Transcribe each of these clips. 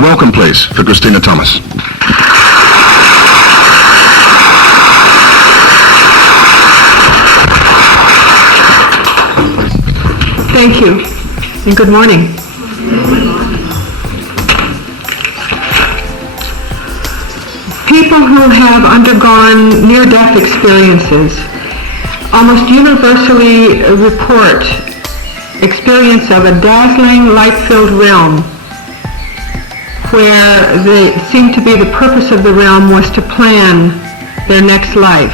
A welcome, please, for Christina Thomas. Thank you, and good morning. People who have undergone near-death experiences almost universally report experience of a dazzling, light-filled realm where they seem to be the purpose of the realm was to plan their next life.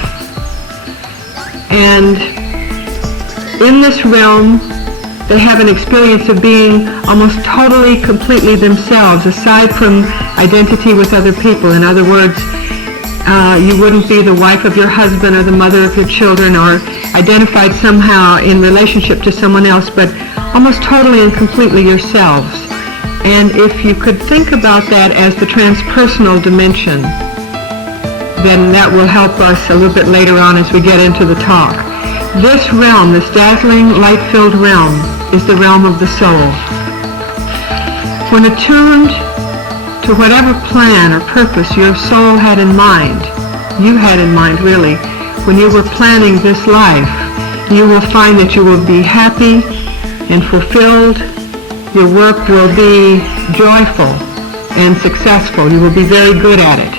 And in this realm, they have an experience of being almost totally, completely themselves, aside from identity with other people. In other words, you wouldn't be the wife of your husband or the mother of your children or identified somehow in relationship to someone else, but almost totally and completely yourselves. And if you could think about that as the transpersonal dimension, then that will help us a little bit later on as we get into the talk. This realm, this dazzling, light-filled realm, is the realm of the soul. When attuned to whatever plan or purpose your soul had in mind, you had in mind really, when you were planning this life, you will find that you will be happy and fulfilled. Your work will be joyful and successful. You will be very good at it.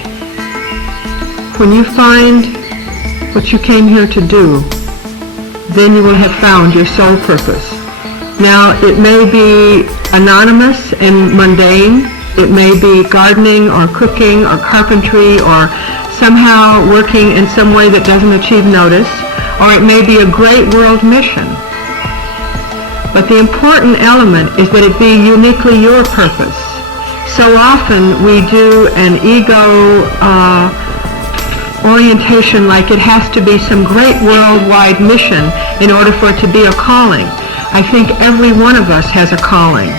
When you find what you came here to do, then you will have found your soul purpose. Now, it may be anonymous and mundane. It may be gardening or cooking or carpentry or somehow working in some way that doesn't achieve notice, or it may be a great world mission. But the important element is that it be uniquely your purpose. So often we do an ego orientation like it has to be some great worldwide mission in order for it to be a calling. I think every one of us has a calling.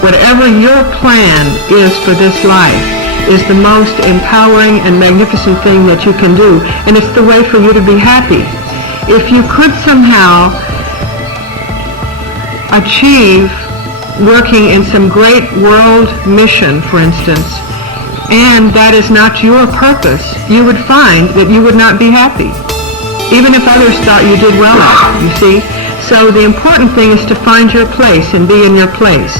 Whatever your plan is for this life is the most empowering and magnificent thing that you can do, and it's the way for you to be happy. If you could somehow achieve working in some great world mission, for instance, and that is not your purpose, you would find that you would not be happy, even if others thought you did well at it, you see? So the important thing is to find your place and be in your place,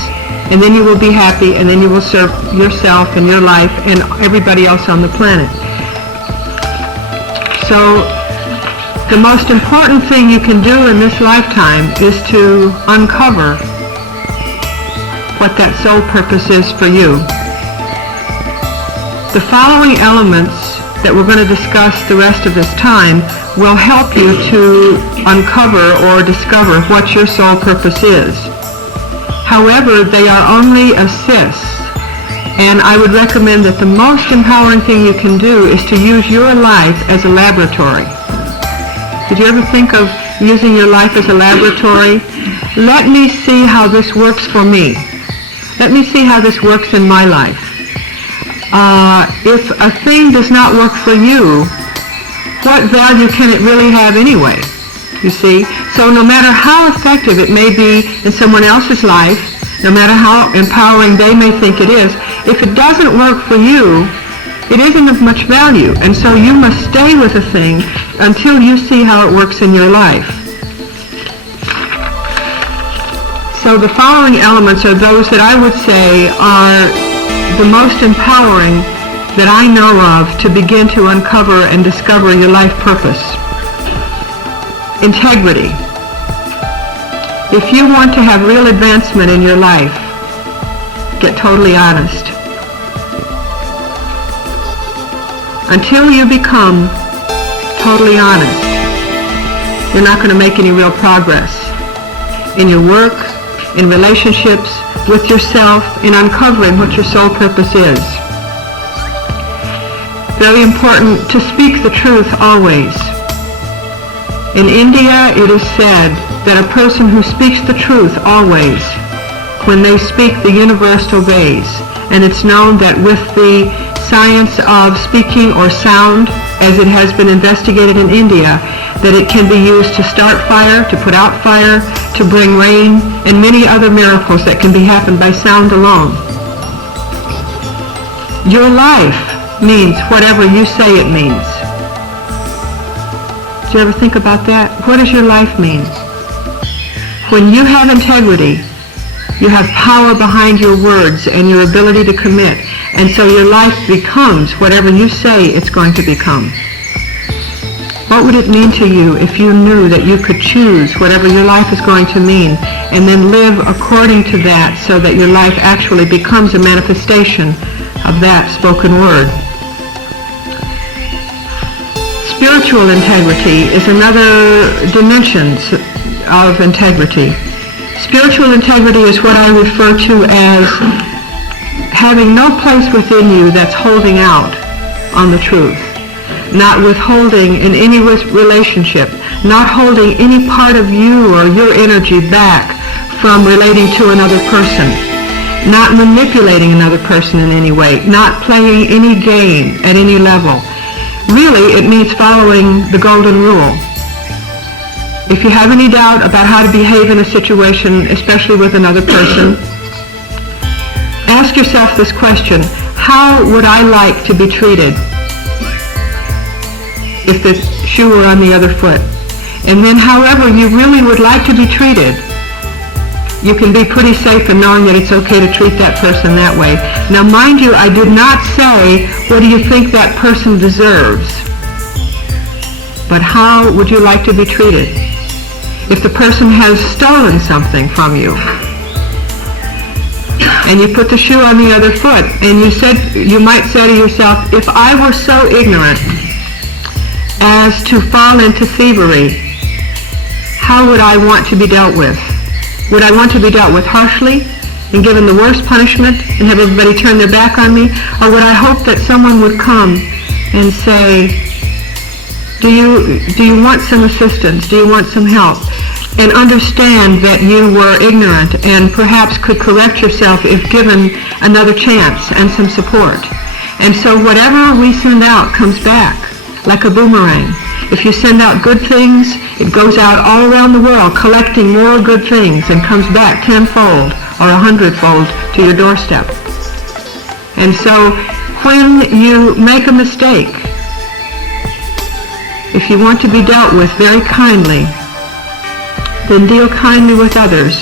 and then you will be happy, and then you will serve yourself and your life and everybody else on the planet. So the most important thing you can do in this lifetime is to uncover what that soul purpose is for you. The following elements that we're going to discuss the rest of this time will help you to uncover or discover what your soul purpose is. However, they are only assists, and I would recommend that the most empowering thing you can do is to use your life as a laboratory. Did you ever think of using your life as a laboratory? Let me see how this works for me. Let me see how this works in my life. If a thing does not work for you, what value can it really have anyway? You see? So no matter how effective it may be in someone else's life, no matter how empowering they may think it is, if it doesn't work for you, it isn't of much value. And so you must stay with a thing until you see how it works in your life. So the following elements are those that I would say are the most empowering that I know of to begin to uncover and discover your life purpose. Integrity. If you want to have real advancement in your life, get totally honest. Until you become totally honest, you're not going to make any real progress in your work, in relationships, with yourself, in uncovering what your soul purpose is. Very important to speak the truth always. In India, it is said that a person who speaks the truth always, when they speak, the universe obeys. And it's known that with the science of speaking or sound, as it has been investigated in India, that it can be used to start fire, to put out fire, to bring rain, and many other miracles that can be happened by sound alone. Your life means whatever you say it means. Do you ever think about that? What does your life mean? When you have integrity, you have power behind your words and your ability to commit. And so your life becomes whatever you say it's going to become. What would it mean to you if you knew that you could choose whatever your life is going to mean and then live according to that so that your life actually becomes a manifestation of that spoken word? Spiritual integrity is another dimension of integrity. Spiritual integrity is what I refer to as having no place within you that's holding out on the truth. Not withholding in any relationship, not holding any part of you or your energy back from relating to another person, not manipulating another person in any way, not playing any game at any level. Really, it means following the golden rule. If you have any doubt about how to behave in a situation, especially with another person, ask yourself this question: how would I like to be treated if the shoe were on the other foot? And then however you really would like to be treated, you can be pretty safe in knowing that it's okay to treat that person that way. Now mind you, I did not say, what do you think that person deserves? But how would you like to be treated? If the person has stolen something from you, and you put the shoe on the other foot, and you might say to yourself, if I were so ignorant as to fall into thievery, how would I want to be dealt with? Would I want to be dealt with harshly and given the worst punishment and have everybody turn their back on me? Or would I hope that someone would come and say, do you want some assistance? Do you want some help? And understand that you were ignorant and perhaps could correct yourself if given another chance and some support. And so whatever we send out comes back like a boomerang. If you send out good things, it goes out all around the world collecting more good things and comes back tenfold or 100-fold to your doorstep. And so when you make a mistake, if you want to be dealt with very kindly, then deal kindly with others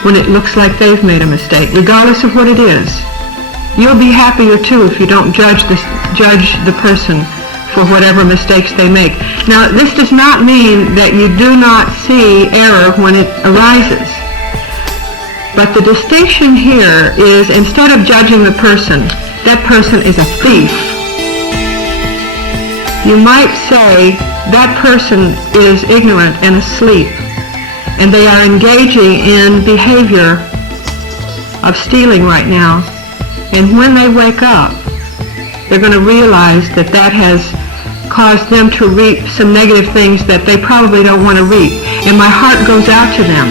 when it looks like they've made a mistake, regardless of what it is. You'll be happier too if you don't judge the person for whatever mistakes they make. Now, this does not mean that you do not see error when it arises. But the distinction here is, instead of judging the person, that person is a thief, you might say that person is ignorant and asleep, and they are engaging in behavior of stealing right now. And when they wake up, they're going to realize that that has caused them to reap some negative things that they probably don't want to reap. And my heart goes out to them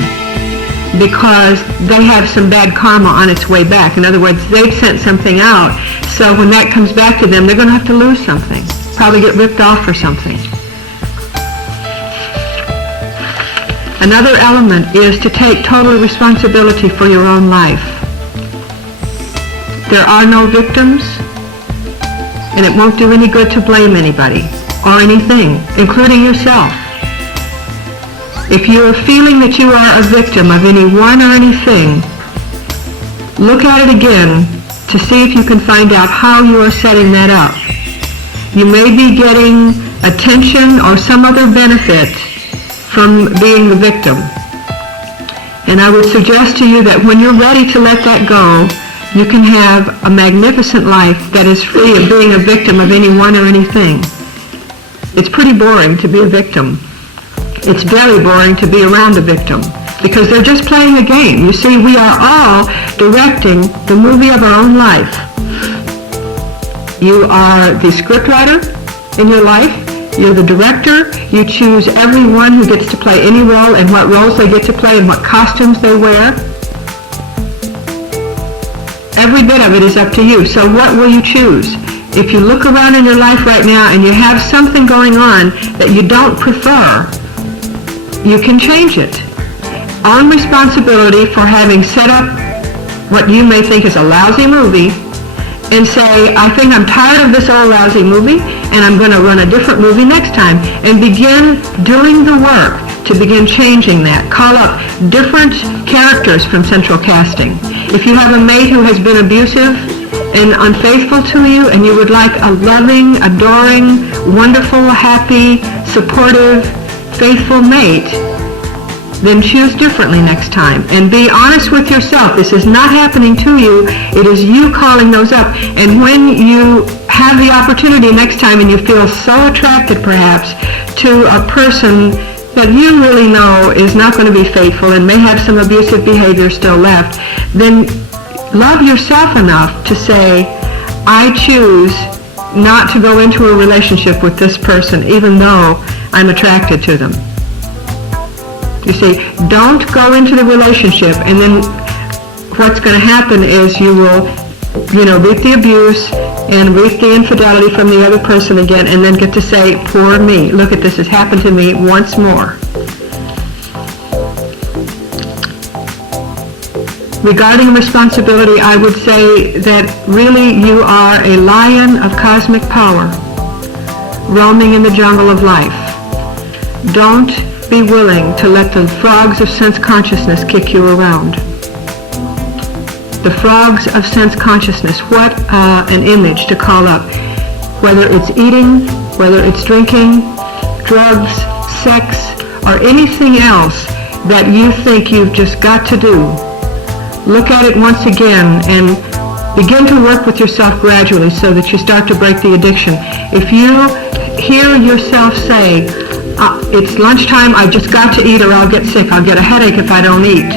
because they have some bad karma on its way back. In other words, they've sent something out, so when that comes back to them, they're going to have to lose something, probably get ripped off or something. Another element is to take total responsibility for your own life. There are no victims, and it won't do any good to blame anybody or anything, including yourself. If you're feeling that you are a victim of anyone or anything, look at it again to see if you can find out how you are setting that up. You may be getting attention or some other benefit from being the victim. And I would suggest to you that when you're ready to let that go, you can have a magnificent life that is free of being a victim of anyone or anything. It's pretty boring to be a victim. It's very boring to be around a victim because they're just playing a game. You see, we are all directing the movie of our own life. You are the scriptwriter in your life. You're the director. You choose everyone who gets to play any role and what roles they get to play and what costumes they wear. Every bit of it is up to you. So what will you choose? If you look around in your life right now and you have something going on that you don't prefer, you can change it. Own responsibility for having set up what you may think is a lousy movie and say, I think I'm tired of this old lousy movie, and I'm going to run a different movie next time, and begin doing the work to begin changing that. Call up different characters from central casting. If you have a mate who has been abusive and unfaithful to you, and you would like a loving, adoring, wonderful, happy, supportive, faithful mate, then choose differently next time. And be honest with yourself. This is not happening to you. It is you calling those up. And when you have the opportunity next time and you feel so attracted perhaps to a person that you really know is not going to be faithful and may have some abusive behavior still left, then love yourself enough to say, I choose not to go into a relationship with this person even though I'm attracted to them. You see, don't go into the relationship, and then what's going to happen is you will, reap the abuse and reap the infidelity from the other person again, and then get to say, poor me, look at this, has happened to me once more. Regarding responsibility, I would say that really you are a lion of cosmic power, roaming in the jungle of life. Don't be willing to let the frogs of sense consciousness kick you around. The frogs of sense consciousness, what an image to call up. Whether it's eating, whether it's drinking, drugs, sex, or anything else that you think you've just got to do. Look at it once again and begin to work with yourself gradually so that you start to break the addiction. If you hear yourself say, it's lunchtime, I just got to eat or I'll get sick, I'll get a headache if I don't eat.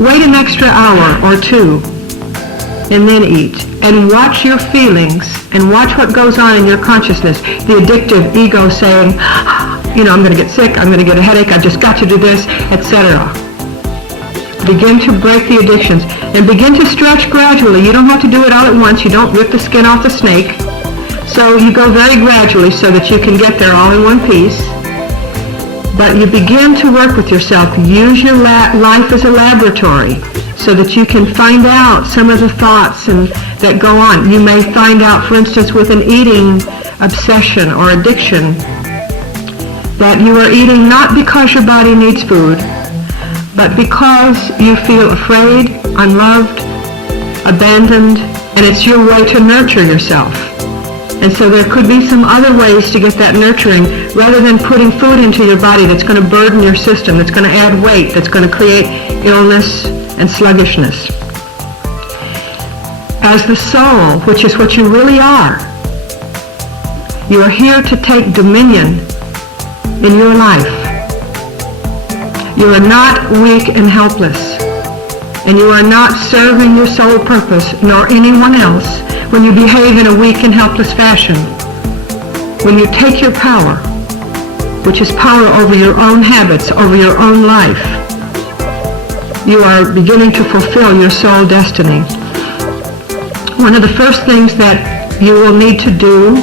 Wait an extra hour or two and then eat. And watch your feelings and watch what goes on in your consciousness. The addictive ego saying, I'm going to get sick, I'm going to get a headache, I've just got to do this, etc. Begin to break the addictions and begin to stretch gradually. You don't have to do it all at once. You don't rip the skin off the snake. So you go very gradually so that you can get there all in one piece. But you begin to work with yourself. Use your life as a laboratory so that you can find out some of the thoughts that go on. You may find out, for instance, with an eating obsession or addiction, that you are eating not because your body needs food, but because you feel afraid, unloved, abandoned, and it's your way to nurture yourself. And so there could be some other ways to get that nurturing rather than putting food into your body that's going to burden your system, that's going to add weight, that's going to create illness and sluggishness. As the soul, which is what you really are, you are here to take dominion in your life. You are not weak and helpless, and you are not serving your sole purpose nor anyone else when you behave in a weak and helpless fashion. When you take your power, which is power over your own habits, over your own life, you are beginning to fulfill your soul destiny. One of the first things that you will need to do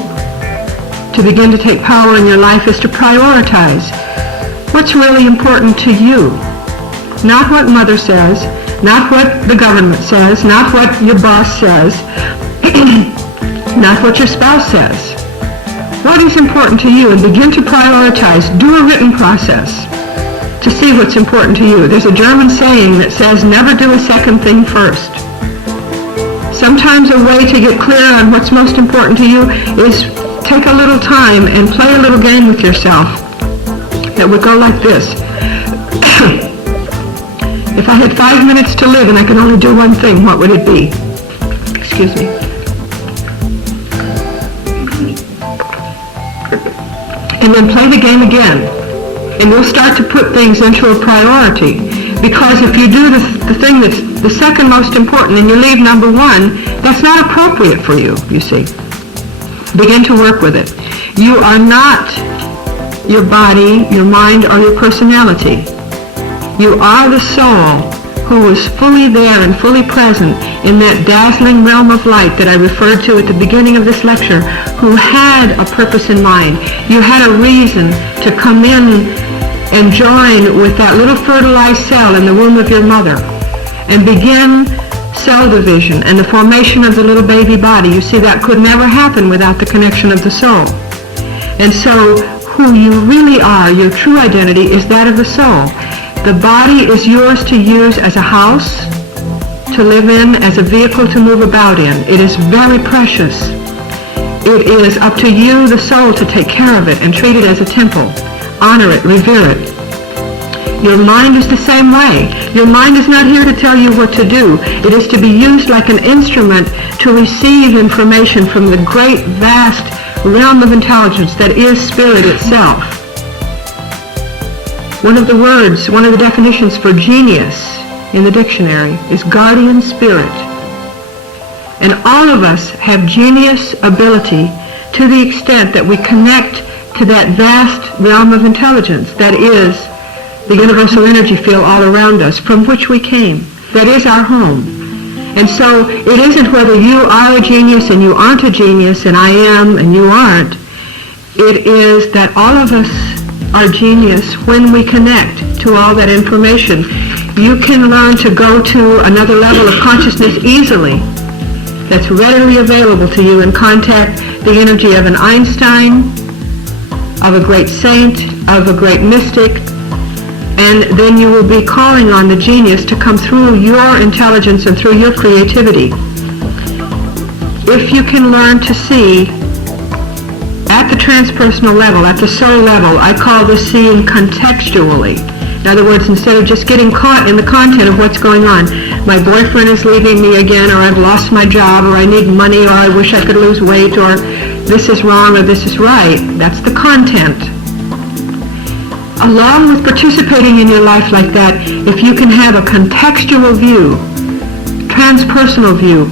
to begin to take power in your life is to prioritize what's really important to you. Not what mother says, not what the government says, not what your boss says, not what your spouse says. What is important to you, and begin to prioritize. Do a written process to see what's important to you. There's a German saying that says, never do a second thing first. Sometimes a way to get clear on what's most important to you is take a little time and play a little game with yourself that would go like this. If I had 5 minutes to live and I could only do one thing, what would it be? Excuse me. And then play the game again. And you'll start to put things into a priority. Because if you do the thing that's the second most important and you leave number one, that's not appropriate for you, you see. Begin to work with it. You are not your body, your mind, or your personality. You are the soul who is fully there and fully present in that dazzling realm of light that I referred to at the beginning of this lecture, who had a purpose in mind. You had a reason to come in and join with that little fertilized cell in the womb of your mother and begin cell division and the formation of the little baby body. You see, that could never happen without the connection of the soul. And so who you really are, your true identity, is that of the soul. The body is yours to use as a house, to live in, as a vehicle to move about in. It is very precious. It is up to you, the soul, to take care of it and treat it as a temple. Honor it, revere it. Your mind is the same way. Your mind is not here to tell you what to do. It is to be used like an instrument to receive information from the great, vast realm of intelligence that is spirit itself. One of the definitions for genius in the dictionary is guardian spirit. And all of us have genius ability to the extent that we connect to that vast realm of intelligence that is the universal energy field all around us, from which we came. That is our home. And so it isn't whether you are a genius and you aren't a genius and I am and you aren't. It is that all of us are genius when we connect to all that information. You can learn to go to another level of consciousness easily that's readily available to you and contact the energy of an Einstein, of a great saint, of a great mystic, and then you will be calling on the genius to come through your intelligence and through your creativity. If you can learn to see at the transpersonal level, at the soul level, I call this seeing contextually. In other words, instead of just getting caught in the content of what's going on, my boyfriend is leaving me again, or I've lost my job, or I need money, or I wish I could lose weight, or this is wrong, or this is right. That's the content. Along with participating in your life like that, if you can have a contextual view, transpersonal view,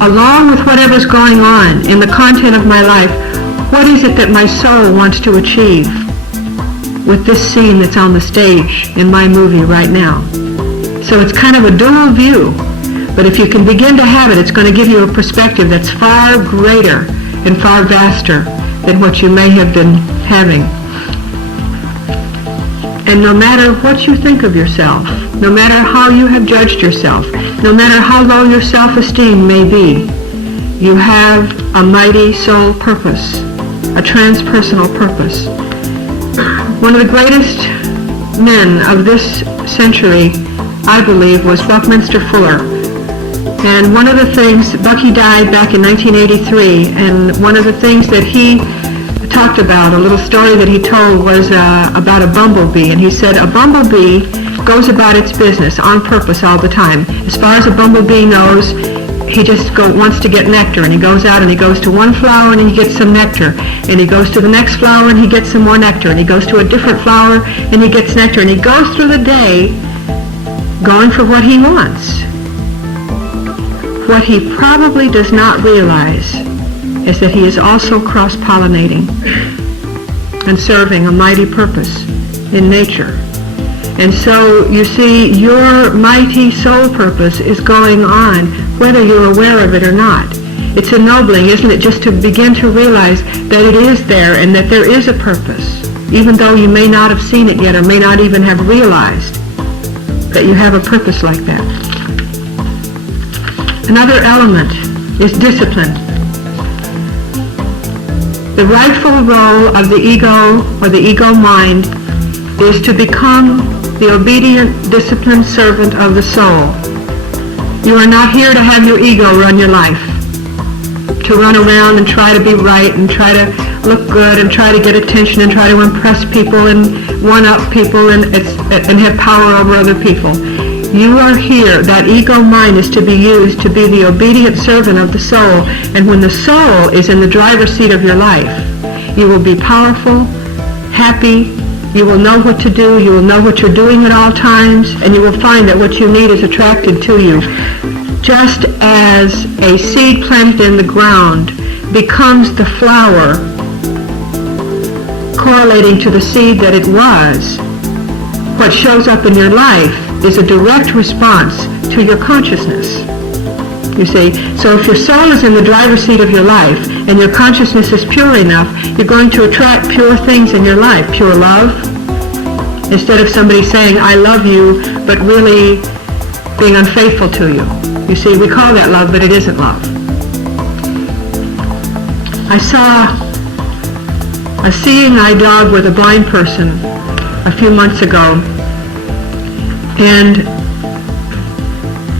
along with whatever's going on in the content of my life, what is it that my soul wants to achieve with this scene that's on the stage in my movie right now? So it's kind of a dual view, but if you can begin to have it, it's going to give you a perspective that's far greater and far vaster than what you may have been having. And no matter what you think of yourself, no matter how you have judged yourself, no matter how low your self-esteem may be, you have a mighty soul purpose, a transpersonal purpose. One of the greatest men of this century, I believe, was Buckminster Fuller. And one of the things, Bucky died back in 1983, and one of the things that he talked about, a little story that he told, was about a bumblebee. And he said a bumblebee goes about its business on purpose all the time. As far as a bumblebee knows, he just wants to get nectar, and he goes out and he goes to one flower and he gets some nectar, and he goes to the next flower and he gets some more nectar, and he goes to a different flower and he gets nectar, and he goes through the day going for what he wants. What he probably does not realize is that he is also cross-pollinating and serving a mighty purpose in nature. And so, you see, your mighty soul purpose is going on, whether you're aware of it or not. It's ennobling, isn't it, just to begin to realize that it is there and that there is a purpose, even though you may not have seen it yet or may not even have realized that you have a purpose like that. Another element is discipline. The rightful role of the ego or the ego mind is to become the obedient, disciplined servant of the soul. You are not here to have your ego run your life, to run around and try to be right and try to look good and try to get attention and try to impress people and one-up people and have power over other people. You are here, that ego mind is to be used to be the obedient servant of the soul, and when the soul is in the driver's seat of your life, you will be powerful, happy, you will know what to do, you will know what you're doing at all times, and you will find that what you need is attracted to you. Just as a seed planted in the ground becomes the flower correlating to the seed that it was, what shows up in your life is a direct response to your consciousness. You see, so if your soul is in the driver's seat of your life and your consciousness is pure enough, you're going to attract pure things in your life. Pure love. Instead of somebody saying, I love you, but really being unfaithful to you. You see, we call that love, but it isn't love. I saw a seeing eye dog with a blind person a few months ago, and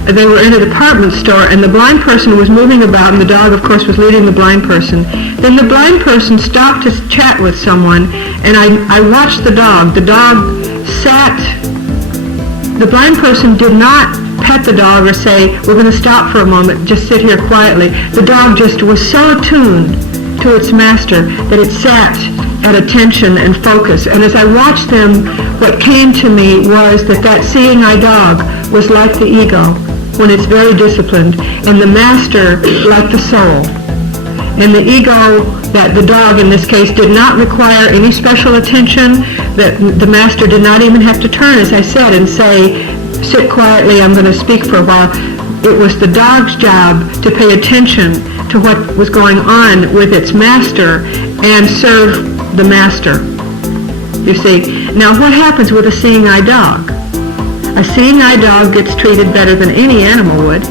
they were in a department store, and the blind person was moving about, and the dog, of course, was leading the blind person. Then the blind person stopped to chat with someone, and I watched the dog. The dog sat. The blind person did not pet the dog or say, we're going to stop for a moment, just sit here quietly. The dog just was so attuned to its master that it sat at attention and focus. And as I watched them, what came to me was that seeing eye dog was like the ego when it's very disciplined, and the master like the soul. And the ego, that the dog in this case, did not require any special attention, that the master did not even have to turn, as I said, and say, sit quietly, I'm going to speak for a while. It was the dog's job to pay attention to what was going on with its master and serve the master. You see, now what happens with a seeing eye dog? A seeing eye dog gets treated better than any animal would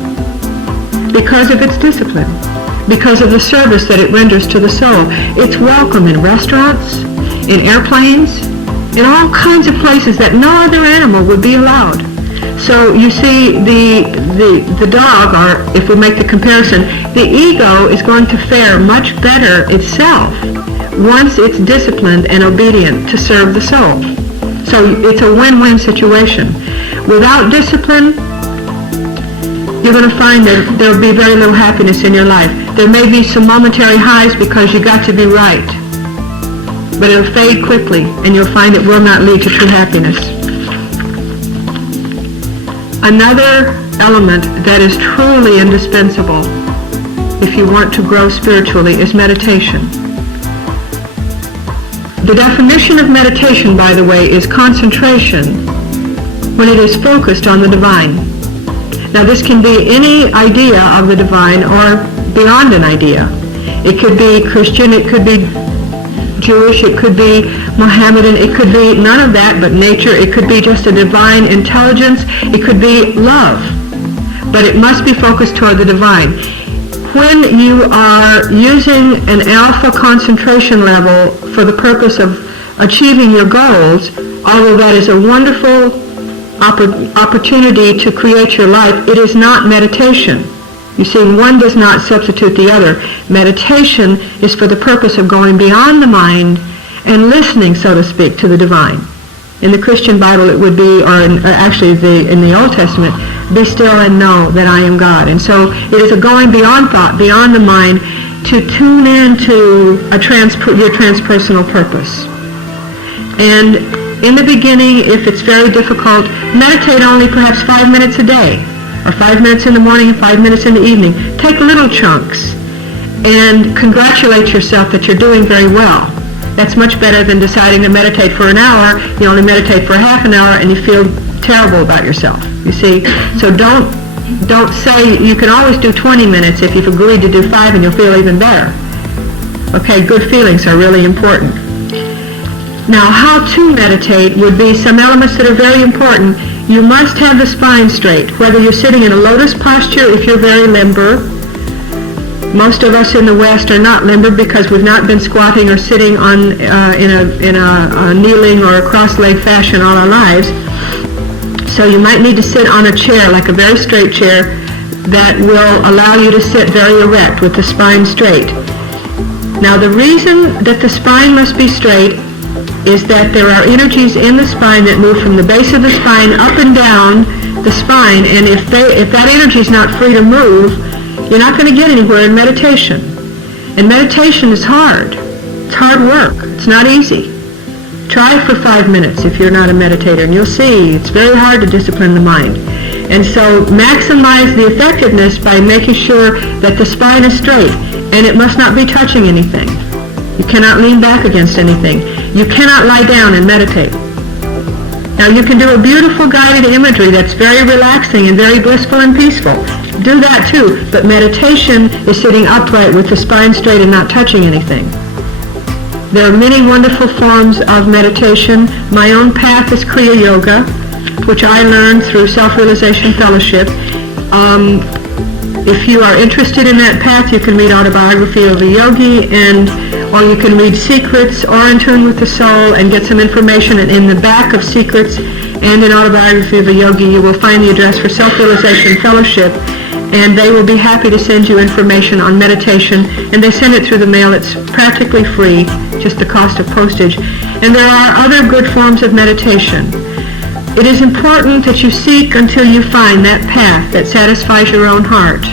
because of its discipline, because of the service that it renders to the soul. It's welcome in restaurants, in airplanes, in all kinds of places that no other animal would be allowed. So you see, the dog, or if we make the comparison, the ego is going to fare much better itself once it's disciplined and obedient to serve the soul. So it's a win-win situation. Without discipline, you're going to find that there will be very little happiness in your life. There may be some momentary highs because you got to be right, but it'll fade quickly, and you'll find it will not lead to true happiness. Another element that is truly indispensable if you want to grow spiritually is meditation. The definition of meditation, by the way, is concentration when it is focused on the divine. Now, this can be any idea of the divine or beyond an idea. It could be Christian, it could be Jewish, it could be Mohammedan, it could be none of that but nature, it could be just a divine intelligence, it could be love. But it must be focused toward the divine. When you are using an alpha concentration level for the purpose of achieving your goals, although that is a wonderful opportunity to create your life, it is not meditation. You see, one does not substitute the other. Meditation is for the purpose of going beyond the mind and listening, so to speak, to the divine. In the Christian Bible it would be, or in the Old Testament, be still and know that I am God. And so it is a going beyond thought, beyond the mind, to tune into your transpersonal purpose. And in the beginning, if it's very difficult, meditate only perhaps 5 minutes a day, or 5 minutes in the morning and 5 minutes in the evening. Take little chunks and congratulate yourself that you're doing very well. That's much better than deciding to meditate for an hour. You only meditate for half an hour and you feel terrible about yourself. You see, so don't say you can always do 20 minutes if you've agreed to do 5 and you'll feel even better. Okay, good feelings are really important. Now, how to meditate would be some elements that are very important. You must have the spine straight, whether you're sitting in a lotus posture if you're very limber. Most of us in the West are not limber because we've not been squatting or sitting on in a kneeling or a cross-leg fashion all our lives. So you might need to sit on a chair, like a very straight chair, that will allow you to sit very erect with the spine straight. Now, the reason that the spine must be straight is that there are energies in the spine that move from the base of the spine up and down the spine, and if that energy is not free to move, you're not going to get anywhere in meditation. And meditation is hard. It's hard work. It's not easy. Try for 5 minutes if you're not a meditator, and you'll see it's very hard to discipline the mind. And so maximize the effectiveness by making sure that the spine is straight, and it must not be touching anything. You cannot lean back against anything. You cannot lie down and meditate. Now, you can do a beautiful guided imagery that's very relaxing and very blissful and peaceful. Do that too, but meditation is sitting upright with the spine straight and not touching anything. There are many wonderful forms of meditation. My own path is Kriya Yoga. which I learned through Self-Realization Fellowship. If you are interested in that path, you can read Autobiography of a Yogi, or you can read Secrets or In Tune with the Soul and get some information. And in the back of Secrets and in Autobiography of a Yogi, you will find the address for Self-Realization Fellowship, and they will be happy to send you information on meditation, and they send it through the mail. It's practically free, just the cost of postage. And there are other good forms of meditation. It is important that you seek until you find that path that satisfies your own heart.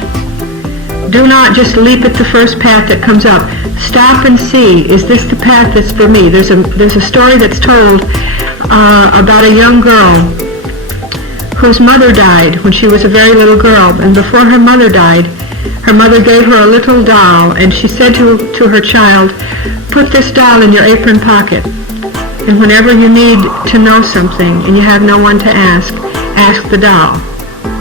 Do not just leap at the first path that comes up. Stop and see, is this the path that's for me? There's a story that's told about a young girl whose mother died when she was a very little girl. And before her mother died, her mother gave her a little doll, and she said to her child, "Put this doll in your apron pocket. And whenever you need to know something and you have no one to ask the doll,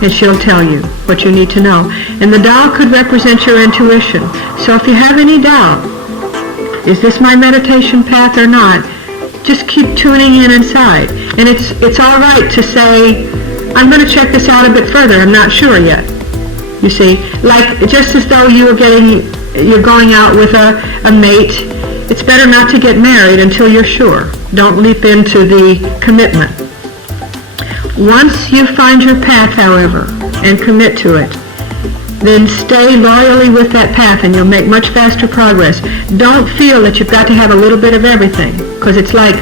and she'll tell you what you need to know." And the doll could represent your intuition. So if you have any doubt, is this my meditation path or not, just keep tuning in inside. And it's all right to say, I'm going to check this out a bit further. I'm not sure yet. You see, like just as though you're going out with a mate. It's better not to get married until you're sure. Don't leap into the commitment. Once you find your path, however, and commit to it, then stay loyally with that path and you'll make much faster progress. Don't feel that you've got to have a little bit of everything, because it's like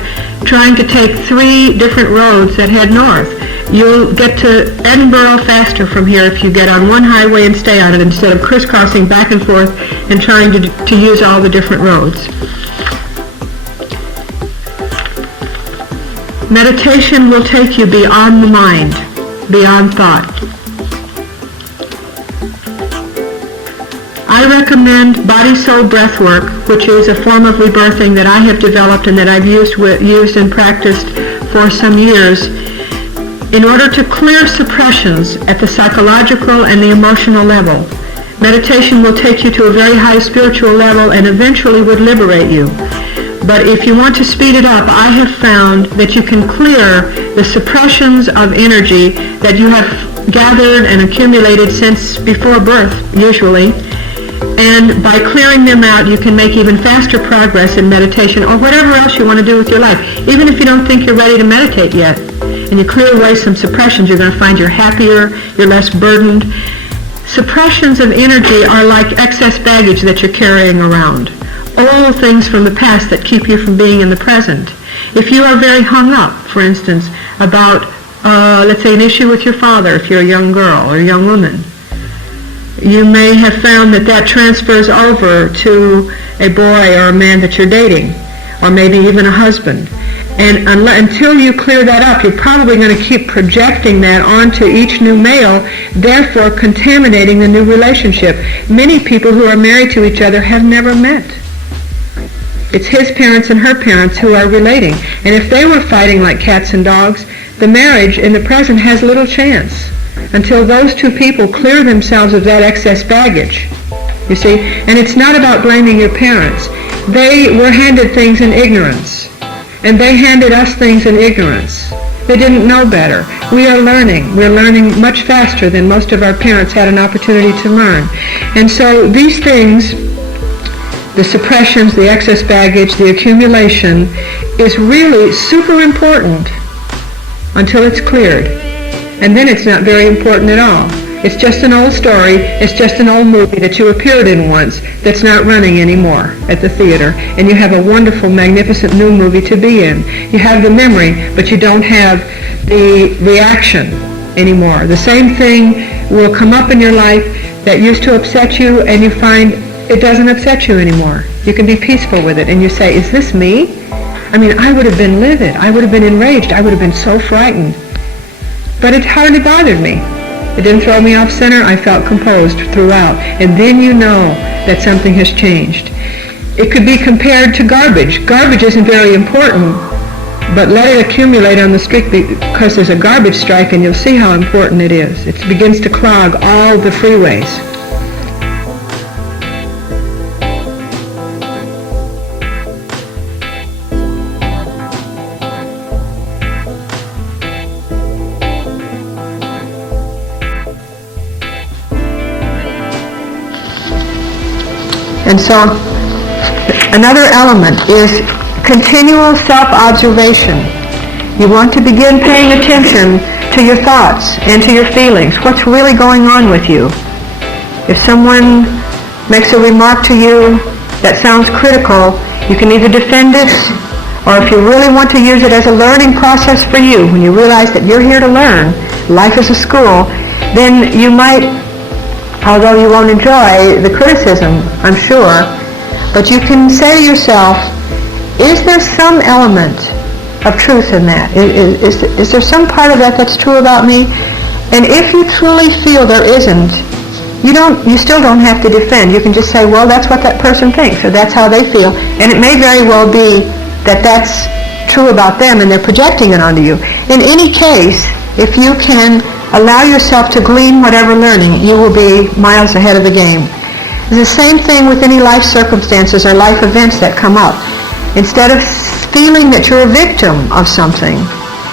trying to take 3 different roads that head north. You'll get to Edinburgh faster from here if you get on one highway and stay on it instead of crisscrossing back and forth and trying to use all the different roads. Meditation will take you beyond the mind, beyond thought. I recommend body-soul breath work, which is a form of rebirthing that I have developed and that I've used and practiced for some years in order to clear suppressions at the psychological and the emotional level. Meditation will take you to a very high spiritual level and eventually would liberate you. But if you want to speed it up, I have found that you can clear the suppressions of energy that you have gathered and accumulated since before birth, usually. And by clearing them out, you can make even faster progress in meditation or whatever else you want to do with your life. Even if you don't think you're ready to meditate yet, and you clear away some suppressions, you're going to find you're happier, you're less burdened. Suppressions of energy are like excess baggage that you're carrying around. Old things from the past that keep you from being in the present. If you are very hung up, for instance, about, let's say, an issue with your father, if you're a young girl or a young woman, you may have found that transfers over to a boy or a man that you're dating, or maybe even a husband. And until you clear that up, you're probably going to keep projecting that onto each new male, therefore contaminating the new relationship. Many people who are married to each other have never met. It's his parents and her parents who are relating. And if they were fighting like cats and dogs, the marriage in the present has little chance until those two people clear themselves of that excess baggage. You see? And it's not about blaming your parents. They were handed things in ignorance. And they handed us things in ignorance. They didn't know better. We are learning. We're learning much faster than most of our parents had an opportunity to learn. And so these things, the suppressions, the excess baggage, the accumulation, is really super important until it's cleared. And then it's not very important at all. It's just an old story. It's just an old movie that you appeared in once that's not running anymore at the theater. And you have a wonderful, magnificent new movie to be in. You have the memory, but you don't have the reaction anymore. The same thing will come up in your life that used to upset you, and you find it doesn't upset you anymore. You can be peaceful with it, and you say, is this me? I mean, I would have been livid. I would have been enraged. I would have been so frightened. But it hardly bothered me. It didn't throw me off center. I felt composed throughout. And then you know that something has changed. It could be compared to garbage. Garbage isn't very important, but let it accumulate on the street because there's a garbage strike, and you'll see how important it is. It begins to clog all the freeways. And so another element is continual self-observation. You want to begin paying attention to your thoughts and to your feelings. What's really going on with you? If someone makes a remark to you that sounds critical, you can either defend it, or if you really want to use it as a learning process for you, when you realize that you're here to learn, life is a school, then you might, although you won't enjoy the criticism, I'm sure, but you can say to yourself, is there some element of truth in that? Is there some part of that that's true about me? And if you truly feel there isn't, you still don't have to defend. You can just say, well, that's what that person thinks, or that's how they feel. And it may very well be that that's true about them and they're projecting it onto you. In any case, if you can allow yourself to glean whatever learning, you will be miles ahead of the game. It's the same thing with any life circumstances or life events that come up. Instead of feeling that you're a victim of something,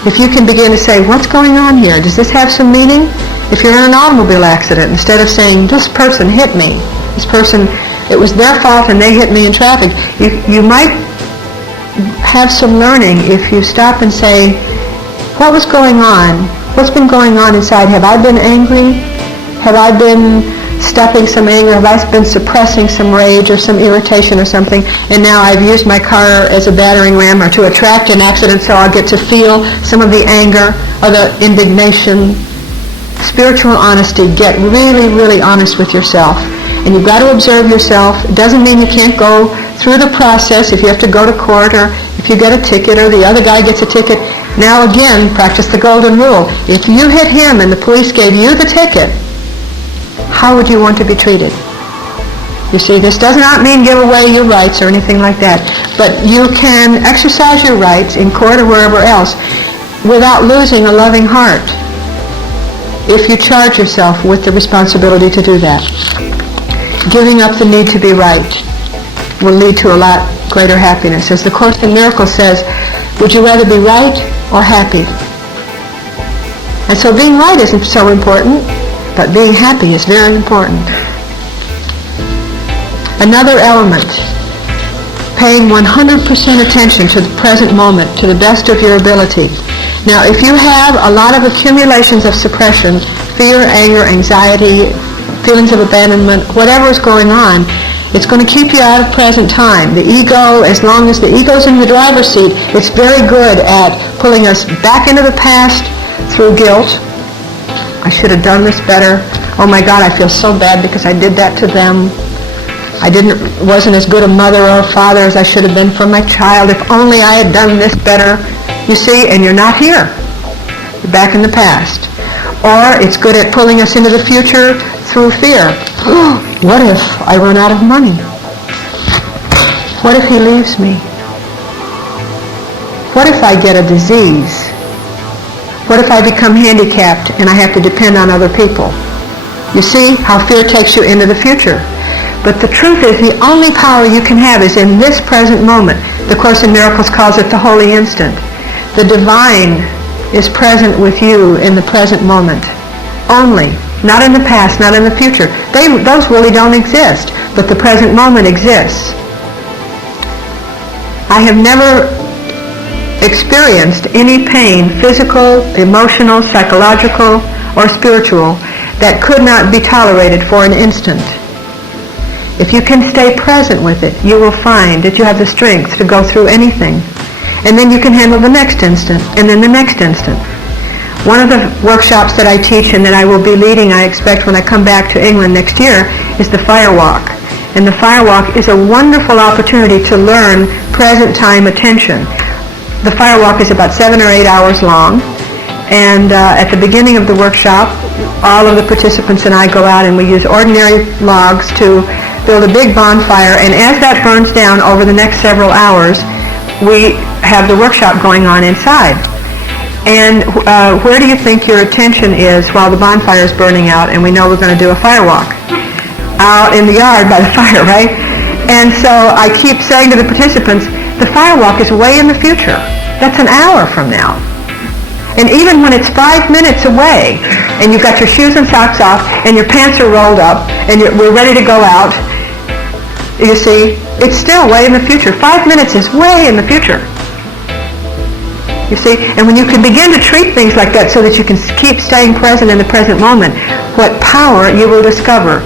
if you can begin to say, what's going on here? Does this have some meaning? If you're in an automobile accident, instead of saying, this person hit me, this person, it was their fault and they hit me in traffic, you might have some learning if you stop and say, what was going on? What's been going on inside? Have I been angry? Have I been stuffing some anger? Have I been suppressing some rage or some irritation or something? And now I've used my car as a battering ram or to attract an accident, so I'll get to feel some of the anger or the indignation. Spiritual honesty. Get really, really honest with yourself. And you've got to observe yourself. It doesn't mean you can't go through the process if you have to go to court or if you get a ticket or the other guy gets a ticket. Now again, practice the golden rule. If you hit him and the police gave you the ticket, how would you want to be treated? You see, this does not mean give away your rights or anything like that, but you can exercise your rights in court or wherever else without losing a loving heart if you charge yourself with the responsibility to do that. Giving up the need to be right will lead to a lot greater happiness. As the Course in Miracles says, would you rather be right or happy? And so being right isn't so important, but being happy is very important. Another element, paying 100% attention to the present moment to the best of your ability. Now, if you have a lot of accumulations of suppression, fear, anger, anxiety, feelings of abandonment, whatever is going on, it's going to keep you out of present time. The ego, as long as the ego's in the driver's seat, it's very good at pulling us back into the past through guilt. I should have done this better. Oh my God, I feel so bad because I did that to them. I wasn't as good a mother or a father as I should have been for my child. If only I had done this better. You see, and you're not here. You're back in the past. Or it's good at pulling us into the future through fear. What if I run out of money? What if he leaves me? What if I get a disease? What if I become handicapped and I have to depend on other people? You see how fear takes you into the future. But the truth is, the only power you can have is in this present moment. The Course in Miracles calls it the holy instant. The divine is present with you in the present moment. Only. Not in the past, not in the future. Those really don't exist. But the present moment exists. I have never experienced any pain, physical, emotional, psychological, or spiritual, that could not be tolerated for an instant. If you can stay present with it, you will find that you have the strength to go through anything. And then you can handle the next instant, and then the next instant. One of the workshops that I teach and that I will be leading, I expect, when I come back to England next year, is the Fire Walk. And the Fire Walk is a wonderful opportunity to learn present time attention. The Fire Walk is about 7 or 8 hours long. And at the beginning of the workshop, all of the participants and I go out and we use ordinary logs to build a big bonfire. And as that burns down over the next several hours, we have the workshop going on inside. And where do you think your attention is while the bonfire is burning out and we know we're going to do a fire walk? Out in the yard by the fire, right? And so I keep saying to the participants, the fire walk is way in the future. That's an hour from now. And even when it's 5 minutes away and you've got your shoes and socks off and your pants are rolled up and we're ready to go out, You see, it's still way in the future. 5 minutes is way in the future. You see, and when you can begin to treat things like that so that you can keep staying present in the present moment, what power you will discover.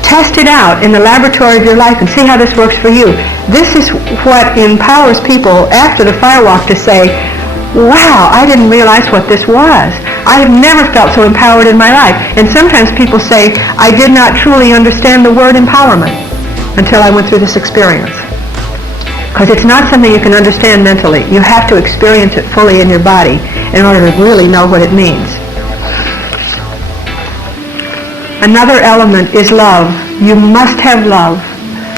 Test it out in the laboratory of your life and see how this works for you. This is what empowers people after the fire walk to say, wow, I didn't realize what this was. I have never felt so empowered in my life. And sometimes people say, I did not truly understand the word empowerment until I went through this experience. Because it's not something you can understand mentally. You have to experience it fully in your body in order to really know what it means. Another element is love. You must have love.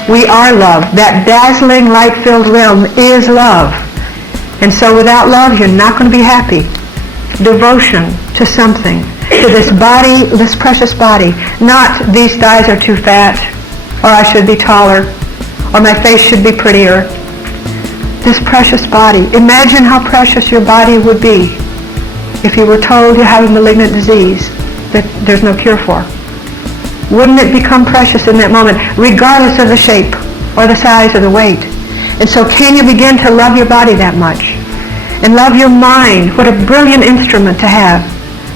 We are love. That dazzling, light-filled realm is love. And so without love, you're not going to be happy. Devotion to something, to this body, this precious body. Not, these thighs are too fat, or I should be taller, or my face should be prettier. This precious body. Imagine how precious your body would be if you were told you have a malignant disease that there's no cure for. Wouldn't it become precious in that moment, regardless of the shape or the size or the weight? And so can you begin to love your body that much? And love your mind. What a brilliant instrument to have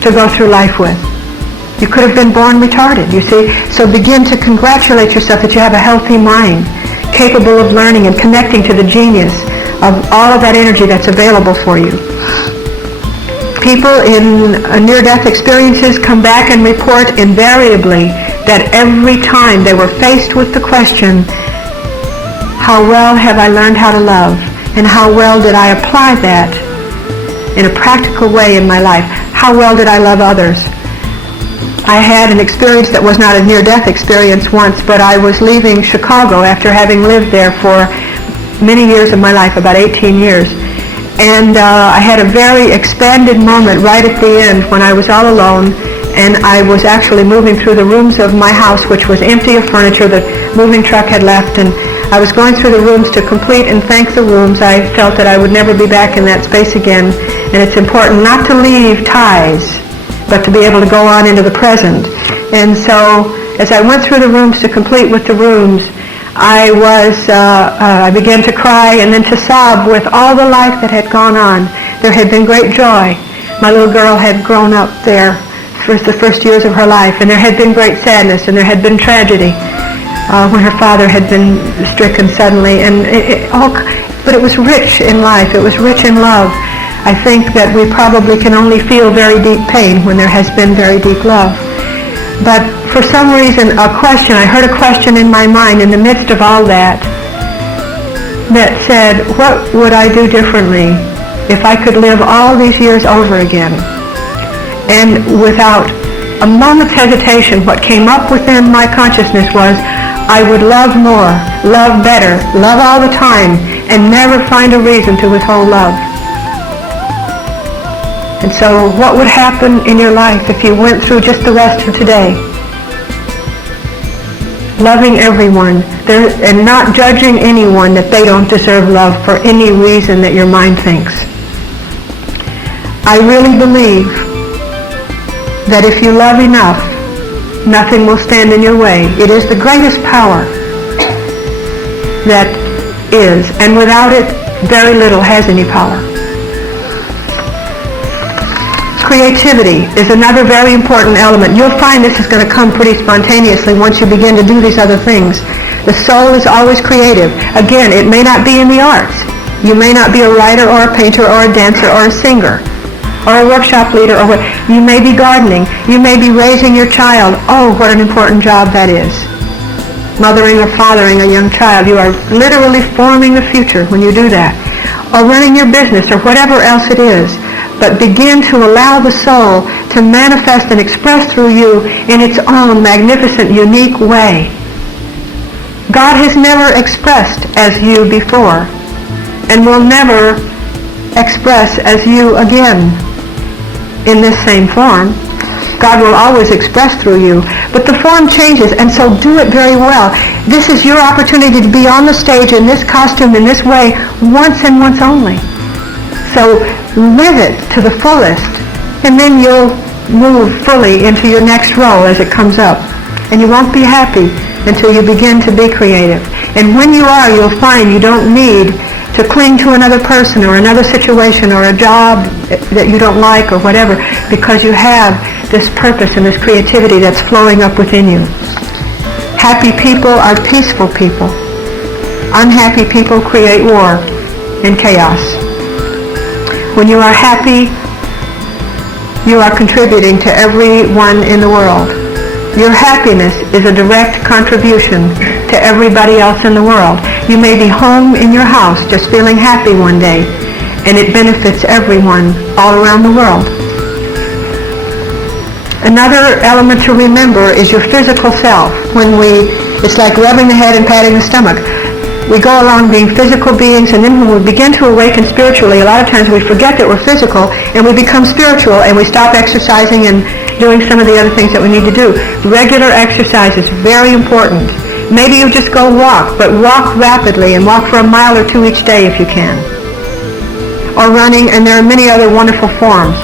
to go through life with. You could have been born retarded, you see. So begin to congratulate yourself that you have a healthy mind, capable of learning and connecting to the genius of all of that energy that's available for you. People in near-death experiences come back and report invariably that every time they were faced with the question, how well have I learned how to love? And how well did I apply that in a practical way in my life? How well did I love others? I had an experience that was not a near-death experience once, but I was leaving Chicago after having lived there for many years of my life, about 18 years. And I had a very expanded moment right at the end when I was all alone, and I was actually moving through the rooms of my house, which was empty of furniture. The moving truck had left, and I was going through the rooms to complete and thank the rooms. I felt that I would never be back in that space again, and it's important not to leave ties, but to be able to go on into the present. And so, as I went through the rooms to complete with the rooms, I began to cry and then to sob with all the life that had gone on. There had been great joy. My little girl had grown up there for the first years of her life, and there had been great sadness, and there had been tragedy when her father had been stricken suddenly, and but it was rich in life. It was rich in love. I think that we probably can only feel very deep pain when there has been very deep love. But for some reason, I heard a question in my mind in the midst of all that said, what would I do differently if I could live all these years over again? And without a moment's hesitation, what came up within my consciousness was, I would love more, love better, love all the time, and never find a reason to withhold love. And so what would happen in your life if you went through just the rest of today? Loving everyone and not judging anyone that they don't deserve love for any reason that your mind thinks. I really believe that if you love enough, nothing will stand in your way. It is the greatest power that is, and without it, very little has any power. Creativity is another very important element. You'll find this is going to come pretty spontaneously once you begin to do these other things. The soul is always creative. Again, it may not be in the arts. You may not be a writer or a painter or a dancer or a singer or a workshop leader, or what. You may be gardening. You may be raising your child. Oh, what an important job that is. Mothering or fathering a young child. You are literally forming the future when you do that. Or running your business or whatever else it is. But begin to allow the soul to manifest and express through you in its own magnificent, unique way. God has never expressed as you before and will never express as you again in this same form. God will always express through you, but the form changes, and so do it very well. This is your opportunity to be on the stage in this costume, in this way, once and once only. So live it to the fullest, and then you'll move fully into your next role as it comes up. And you won't be happy until you begin to be creative. And when you are, you'll find you don't need to cling to another person or another situation or a job that you don't like or whatever, because you have this purpose and this creativity that's flowing up within you. Happy people are peaceful people. Unhappy people create war and chaos. When you are happy, you are contributing to everyone in the world. Your happiness is a direct contribution to everybody else in the world. You may be home in your house just feeling happy one day, and it benefits everyone all around the world. Another element to remember is your physical self. It's like rubbing the head and patting the stomach. We go along being physical beings, and then when we begin to awaken spiritually, a lot of times we forget that we're physical, and we become spiritual, and we stop exercising and doing some of the other things that we need to do. Regular exercise is very important. Maybe you just go walk, but walk rapidly and walk for a mile or two each day if you can. Or running, and there are many other wonderful forms.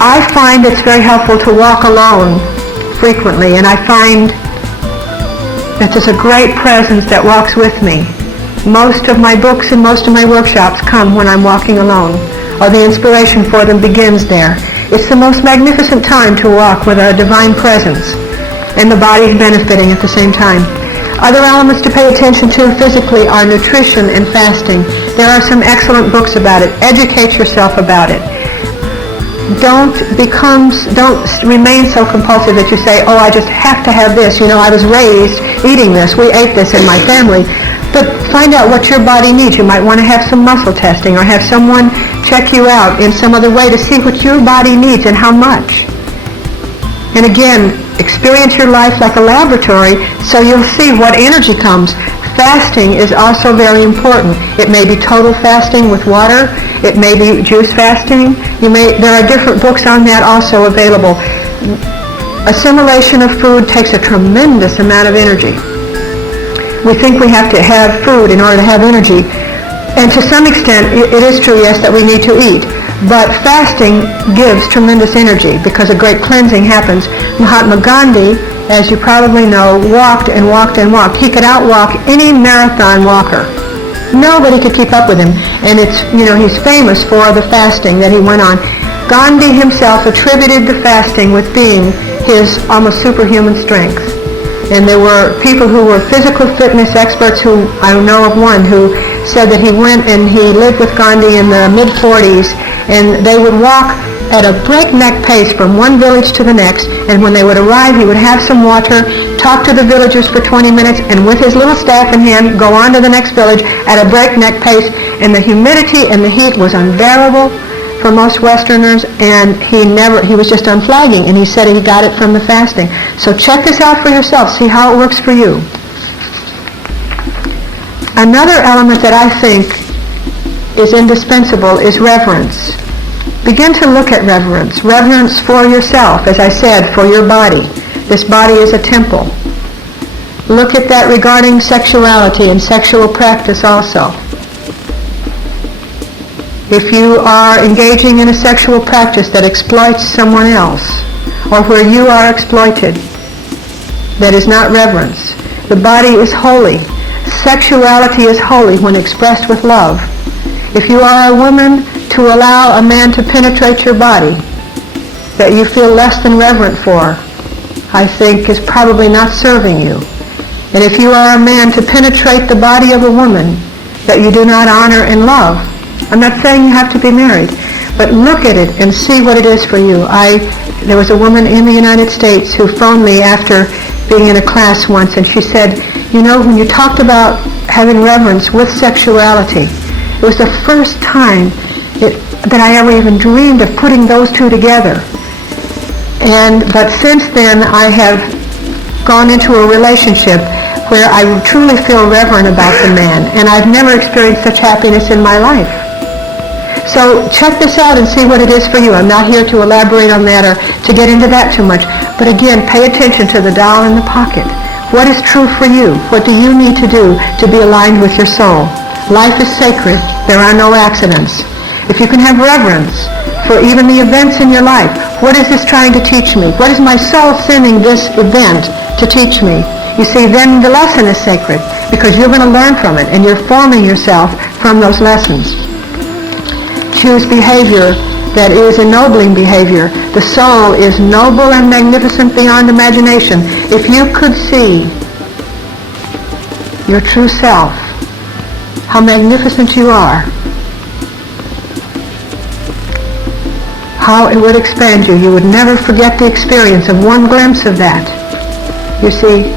I find it's very helpful to walk alone frequently, and I find that there's a great presence that walks with me. Most of my books and most of my workshops come when I'm walking alone, or the inspiration for them begins there. It's the most magnificent time to walk with a divine presence, and the body's benefiting at the same time. Other elements to pay attention to physically are nutrition and fasting. There are some excellent books about it. Educate yourself about it. Don't remain so compulsive that you say, oh, I just have to have this. I was raised eating this. We ate this in my family. But find out what your body needs. You might want to have some muscle testing or have someone check you out in some other way to see what your body needs and how much. And again, experience your life like a laboratory so you'll see what energy comes. Fasting is also very important. It may be total fasting with water. It may be juice fasting. There are different books on that also available. Assimilation of food takes a tremendous amount of energy. We think we have to have food in order to have energy. And to some extent, it is true, yes, that we need to eat. But fasting gives tremendous energy because a great cleansing happens. Mahatma Gandhi, as you probably know, walked and walked and walked. He could outwalk any marathon walker. Nobody could keep up with him. And he's famous for the fasting that he went on. Gandhi himself attributed the fasting with being his almost superhuman strength. And there were people who were physical fitness experts who, I know of one who said that he went and he lived with Gandhi in the mid-40s, and they would walk at a breakneck pace from one village to the next, and when they would arrive, he would have some water, talk to the villagers for 20 minutes, and with his little staff in hand, go on to the next village at a breakneck pace, and the humidity and the heat was unbearable for most Westerners, and he was just unflagging, and he said he got it from the fasting. So check this out for yourself, see how it works for you. Another element that I think is indispensable is reverence. Begin to look at reverence. Reverence for yourself, as I said, for your body. This body is a temple. Look at that regarding sexuality and sexual practice also. If you are engaging in a sexual practice that exploits someone else, or where you are exploited, that is not reverence. The body is holy. Sexuality is holy when expressed with love. If you are a woman, to allow a man to penetrate your body that you feel less than reverent for, I think is probably not serving you. And if you are a man to penetrate the body of a woman that you do not honor and love, I'm not saying you have to be married, but look at it and see what it is for you. There was a woman in the United States who phoned me after being in a class once, and she said, when you talked about having reverence with sexuality, it was the first time that I ever even dreamed of putting those two together. But since then, I have gone into a relationship where I truly feel reverent about the man, and I've never experienced such happiness in my life. So check this out and see what it is for you. I'm not here to elaborate on that or to get into that too much. But again, pay attention to the doll in the pocket. What is true for you? What do you need to do to be aligned with your soul? Life is sacred. There are no accidents. If you can have reverence for even the events in your life, what is this trying to teach me? What is my soul sending this event to teach me? you see, then the lesson is sacred because you're going to learn from it and you're forming yourself from those lessons. Choose behavior that is ennobling behavior. The soul is noble and magnificent beyond imagination. If you could see your true self, how magnificent you are, how it would expand you. You would never forget the experience of one glimpse of that. You see,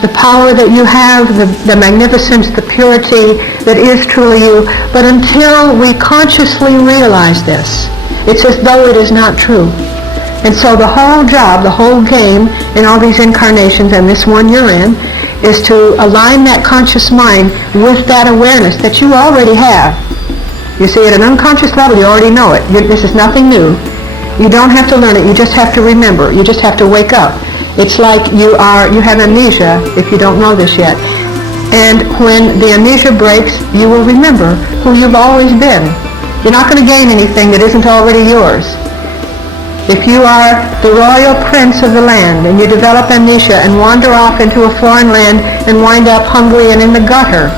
the power that you have, the magnificence, the purity that is truly you. But until we consciously realize this, it's as though it is not true. And so the whole job, the whole game in all these incarnations and this one you're in, is to align that conscious mind with that awareness that you already have. You see, at an unconscious level, you already know it. This is nothing new. You don't have to learn it. You just have to remember. You just have to wake up. It's like you have amnesia, if you don't know this yet. And when the amnesia breaks, you will remember who you've always been. You're not going to gain anything that isn't already yours. If you are the royal prince of the land and you develop amnesia and wander off into a foreign land and wind up hungry and in the gutter,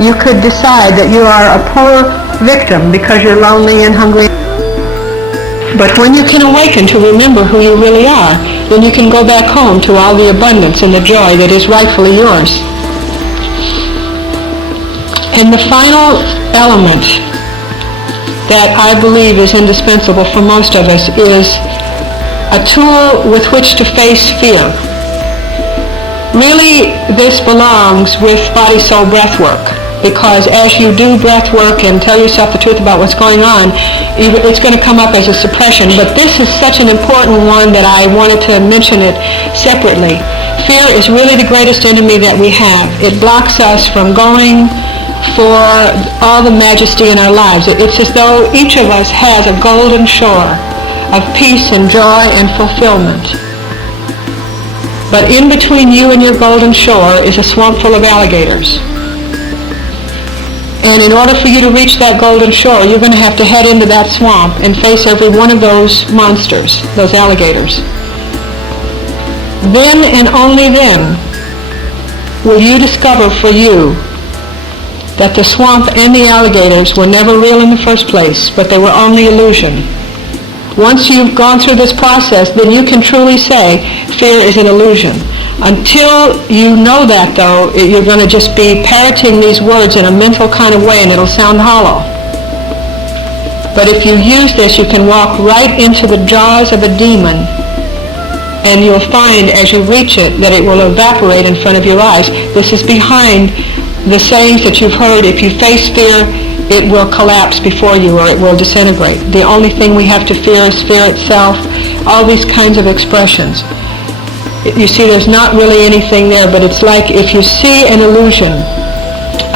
you could decide that you are a poor victim because you're lonely and hungry. But when you can awaken to remember who you really are, then you can go back home to all the abundance and the joy that is rightfully yours. And the final element that I believe is indispensable for most of us is a tool with which to face fear. Really, this belongs with body, soul, breath work. Because as you do breath work and tell yourself the truth about what's going on, it's going to come up as a suppression. But this is such an important one that I wanted to mention it separately. Fear is really the greatest enemy that we have. It blocks us from going for all the majesty in our lives. It's as though each of us has a golden shore of peace and joy and fulfillment. But in between you and your golden shore is a swamp full of alligators. And in order for you to reach that golden shore, you're going to have to head into that swamp and face every one of those monsters, those alligators. Then and only then will you discover for you that the swamp and the alligators were never real in the first place, but they were only illusion. Once you've gone through this process, then you can truly say fear is an illusion. Until you know that, though, you're going to just be parroting these words in a mental kind of way, and it'll sound hollow. But if you use this, you can walk right into the jaws of a demon, and you'll find as you reach it that it will evaporate in front of your eyes. This is behind the sayings that you've heard: if you face fear, it will collapse before you, or it will disintegrate. The only thing we have to fear is fear itself. All these kinds of expressions. You see, there's not really anything there, but it's like if you see an illusion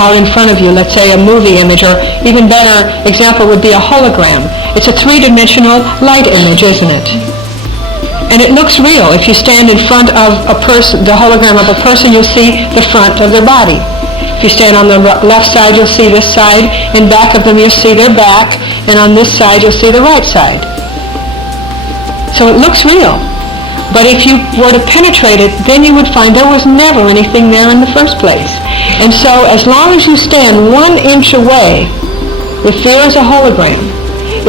out in front of you, let's say a movie image, or even better example would be a hologram. It's a three-dimensional light image, isn't it? And it looks real. If you stand in front of a person, the hologram of a person, you'll see the front of their body. If you stand on the left side, you'll see this side. In back of them, you'll see their back. And on this side, you'll see the right side. So it looks real. But if you were to penetrate it, then you would find there was never anything there in the first place. And so as long as you stand 1 inch away, the fear is a hologram.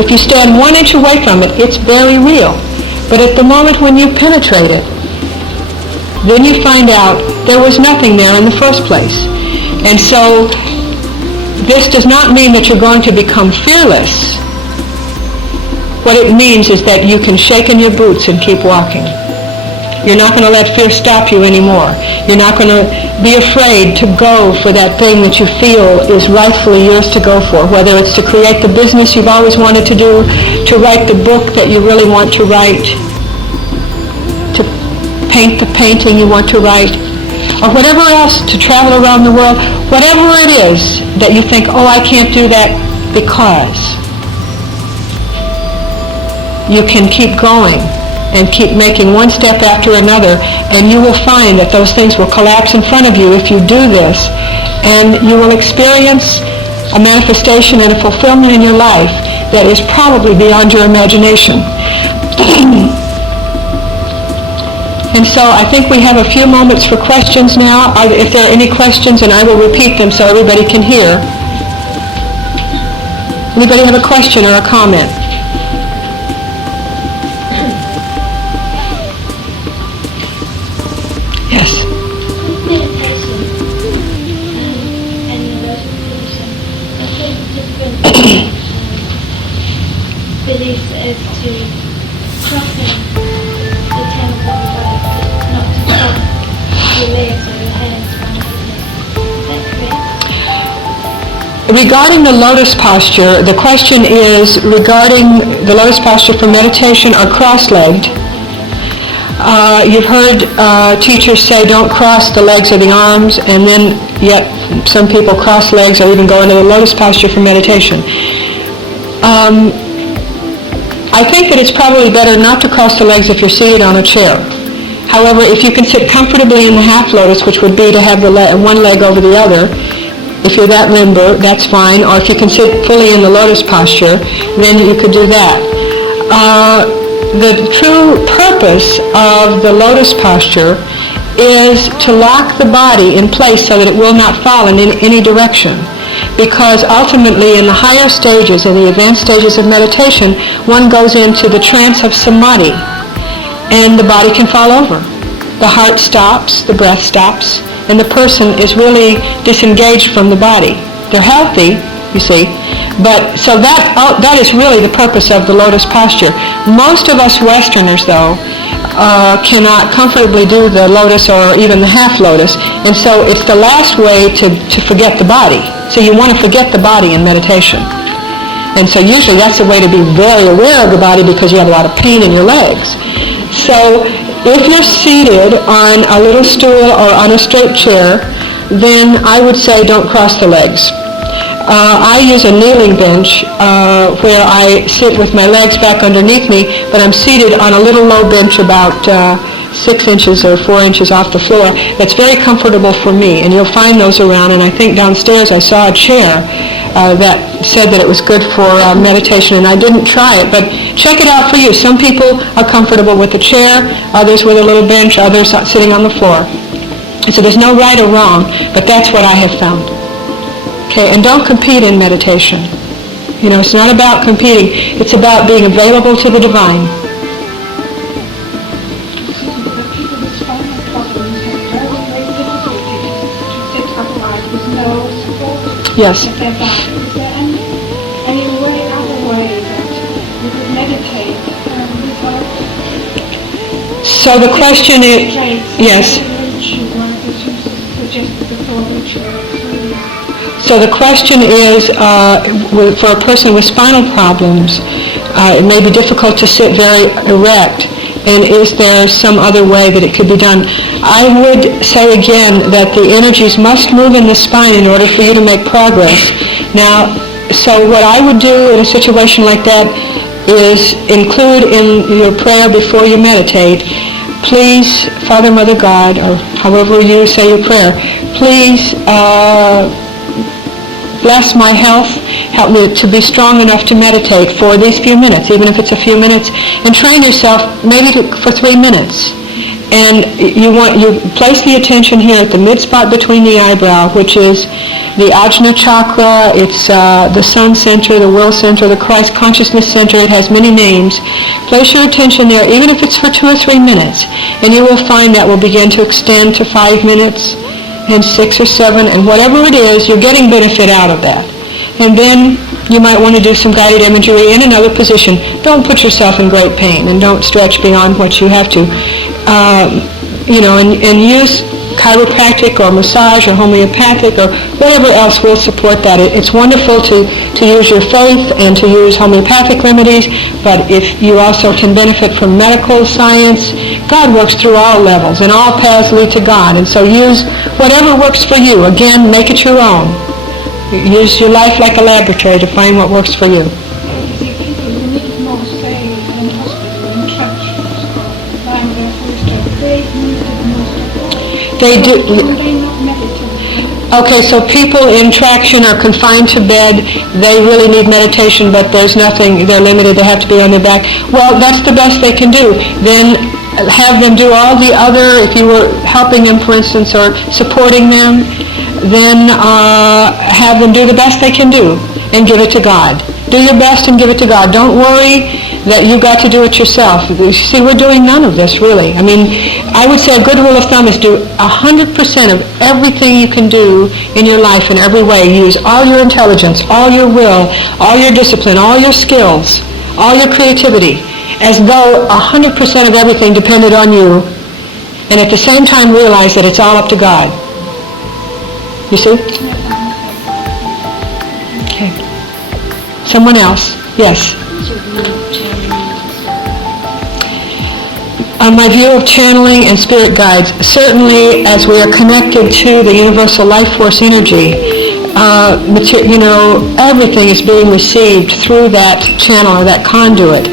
If you stand 1 inch away from it, it's very real. But at the moment when you penetrate it, then you find out there was nothing there in the first place. And so this does not mean that you're going to become fearless. What it means is that you can shake in your boots and keep walking. You're not going to let fear stop you anymore. You're not going to be afraid to go for that thing that you feel is rightfully yours to go for, whether it's to create the business you've always wanted to do, to write the book that you really want to write, to paint the painting you want to write, or whatever else, to travel around the world, whatever it is that you think, oh, I can't do that because. You can keep going and keep making one step after another, and you will find that those things will collapse in front of you if you do this, and you will experience a manifestation and a fulfillment in your life that is probably beyond your imagination. And so I think we have a few moments for questions now. If there are any questions, and I will repeat them so everybody can hear. Anybody have a question or a comment? Yes. Meditation and meditation, I think different beliefs as to crossing the temple of the body, not to cross your legs or your hands around your neck. Is that correct? Regarding the lotus posture, the question is regarding the lotus posture for meditation or cross-legged. You've heard teachers say don't cross the legs or the arms, and then yet some people cross legs or even go into the lotus posture for meditation. I think that it's probably better not to cross the legs if you're seated on a chair. However, if you can sit comfortably in the half lotus, which would be to have the one leg over the other, if you're that limber, that's fine. Or if you can sit fully in the lotus posture, then you could do that. The true purpose of the lotus posture is to lock the body in place so that it will not fall in any direction. Because ultimately in the higher stages, in the advanced stages of meditation, one goes into the trance of samadhi, and the body can fall over. The heart stops, the breath stops, and the person is really disengaged from the body. They're healthy, you see, but so that is really the purpose of the lotus posture. Most of us Westerners, though, cannot comfortably do the lotus or even the half lotus, and so it's the last way to forget the body. So you want to forget the body in meditation. And so usually that's the way to be very aware of the body, because you have a lot of pain in your legs. So if you're seated on a little stool or on a straight chair, then I would say don't cross the legs. I use a kneeling bench where I sit with my legs back underneath me, but I'm seated on a little low bench about 6 inches or 4 inches off the floor. That's very comfortable for me, and you'll find those around. And I think downstairs I saw a chair that said that it was good for meditation, and I didn't try it, but check it out for you. Some people are comfortable with a chair, others with a little bench, others sitting on the floor. So there's no right or wrong, but that's what I have found. Okay, and don't compete in meditation. You know, it's not about competing. It's about being available to the divine. People with spinal problems have very difficulty to sit upright with no support Yes. of their back. Is there any other way that you could meditate without So the question is, yes. So the question is, for a person with spinal problems, it may be difficult to sit very erect, and is there some other way that it could be done? I would say again that the energies must move in the spine in order for you to make progress. Now, so what I would do in a situation like that is include in your prayer before you meditate, please, Father, Mother, God, or however you say your prayer, please bless my health, help me to be strong enough to meditate for these few minutes, even if it's a few minutes, and train yourself maybe for 3 minutes. And you place the attention here at the mid-spot between the eyebrow, which is the Ajna chakra. It's the sun center, the will center, the Christ consciousness center. It has many names. Place your attention there, even if it's for 2 or 3 minutes, and you will find that will begin to extend to 5 minutes and 6 or 7, and whatever it is, you're getting benefit out of that. And then you might want to do some guided imagery in another position. Don't put yourself in great pain, and don't stretch beyond what you have to. And use chiropractic or massage or homeopathic or whatever else will support that. It's wonderful to use your faith and to use homeopathic remedies, but if you also can benefit from medical science, God works through all levels, and all paths lead to God. And so use whatever works for you. Again, make it your own. Use your life like a laboratory to find what works for you. You see, people who need more stay in hospital, in trenches, lying there for they need more support. They do. They not meditate. Okay, so people in traction are confined to bed. They really need meditation, but there's nothing. They're limited. They have to be on their back. Well, that's the best they can do. Then have them do all the other, if you were helping them, for instance, or supporting them, then have them do the best they can do and give it to God. Do your best and give it to God. Don't worry that you got to do it yourself. You see, we're doing none of this, really. I mean, I would say a good rule of thumb is do 100% of everything you can do in your life in every way. Use all your intelligence, all your will, all your discipline, all your skills, all your creativity, as though 100% of everything depended on you, and at the same time realize that it's all up to God. You see? Okay. Someone else? Yes? My view of channeling and spirit guides, certainly as we are connected to the universal life force energy, everything is being received through that channel or that conduit.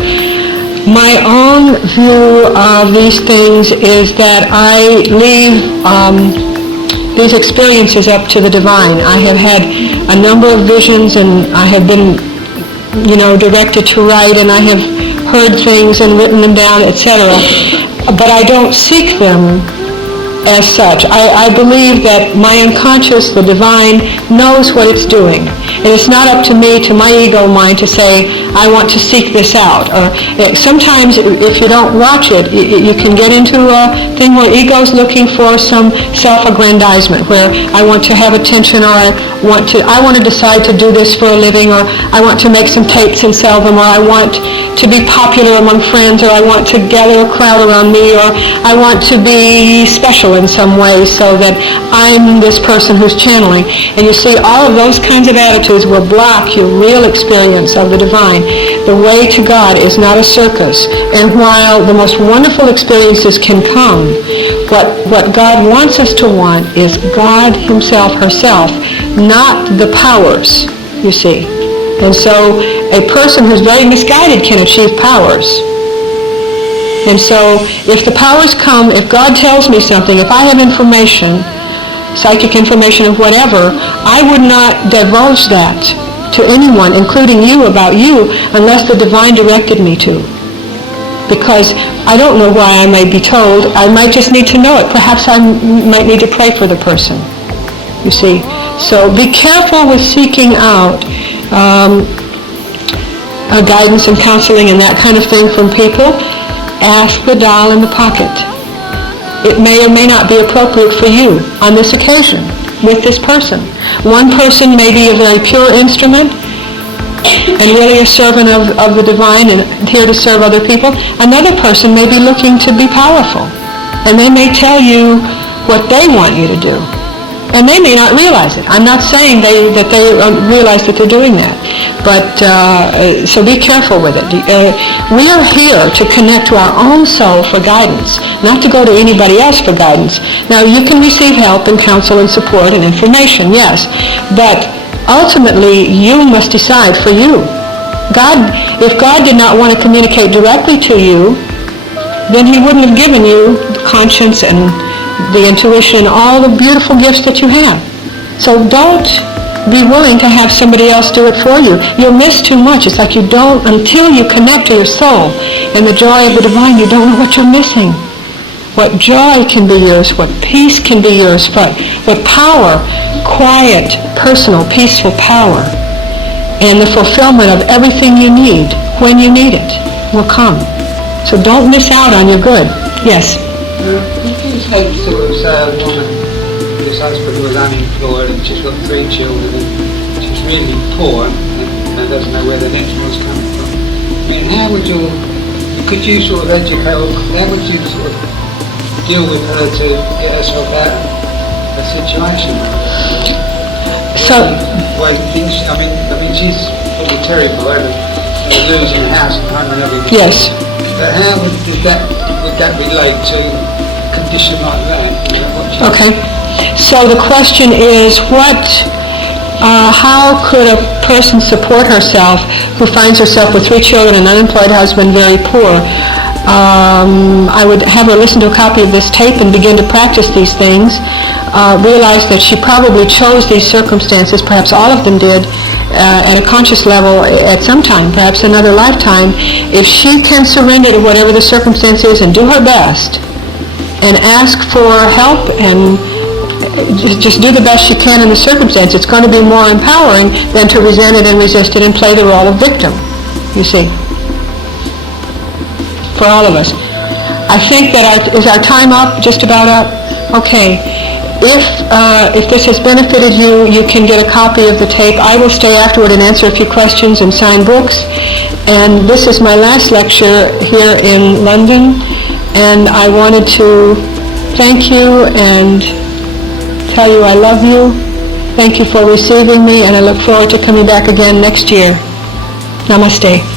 My own view of these things is that I leave these experiences up to the divine. I have had a number of visions, and I have been, directed to write, and I have heard things and written them down, etc. But I don't seek them as such. I believe that my unconscious, the divine, knows what it's doing. And it's not up to me, to my ego mind, to say, I want to seek this out. Or sometimes, if you don't watch it, you can get into a thing where ego's looking for some self-aggrandizement, where I want to have attention, or I want to decide to do this for a living, or I want to make some tapes and sell them, or I want to be popular among friends, or I want to gather a crowd around me, or I want to be special in some way so that I'm this person who's channeling. And you see, all of those kinds of attitudes will block your real experience of the divine. The way to God is not a circus. And while the most wonderful experiences can come, what God wants us to want is God himself, herself, not the powers, you see. And so a person who's very misguided can achieve powers. And so if the powers come, if God tells me something, if I have information, psychic information of whatever, I would not divulge that to anyone, including you, about you, unless the divine directed me to. Because I don't know why I may be told. I might just need to know it. Perhaps I might need to pray for the person, you see. So be careful with seeking out guidance and counseling and that kind of thing from people. Ask the doll in the pocket. It may or may not be appropriate for you on this occasion with this person. One person may be a very pure instrument and really a servant of the divine and here to serve other people. Another person may be looking to be powerful, and they may tell you what they want you to do. And they may not realize it. I'm not saying that they realize that they're doing that. But, so be careful with it. We are here to connect to our own soul for guidance, not to go to anybody else for guidance. Now, you can receive help and counsel and support and information, yes. But ultimately, you must decide for you. If God did not want to communicate directly to you, then he wouldn't have given you conscience and the intuition, all the beautiful gifts that you have. So don't be willing to have somebody else do it for you. You'll miss too much. It's like until you connect to your soul and the joy of the divine, you don't know what you're missing. What joy can be yours, what peace can be yours, what power, quiet, personal, peaceful power, and the fulfillment of everything you need when you need it will come. So don't miss out on your good. Yes? You can sort of say a woman whose husband was unemployed and she's got 3 children and she's really poor and doesn't know where the next one's coming from. I mean, could you sort of educate, or how would you sort of deal with her to get herself out of a situation? So, way things, I mean she's probably terrified of losing a house and home and everything. yes. But how would that relate to a condition like that? Okay. So the question is, how could a person support herself who finds herself with 3 children, an unemployed husband, very poor? I would have her listen to a copy of this tape and begin to practice these things. realized that she probably chose these circumstances, perhaps all of them did, at a conscious level at some time, perhaps another lifetime. If she can surrender to whatever the circumstance is and do her best and ask for help and just do the best she can in the circumstance, it's going to be more empowering than to resent it and resist it and play the role of victim, you see, for all of us. I think that is our time up, just about up? Okay. If this has benefited you, you can get a copy of the tape. I will stay afterward and answer a few questions and sign books. And this is my last lecture here in London. And I wanted to thank you and tell you I love you. Thank you for receiving me, and I look forward to coming back again next year. Namaste.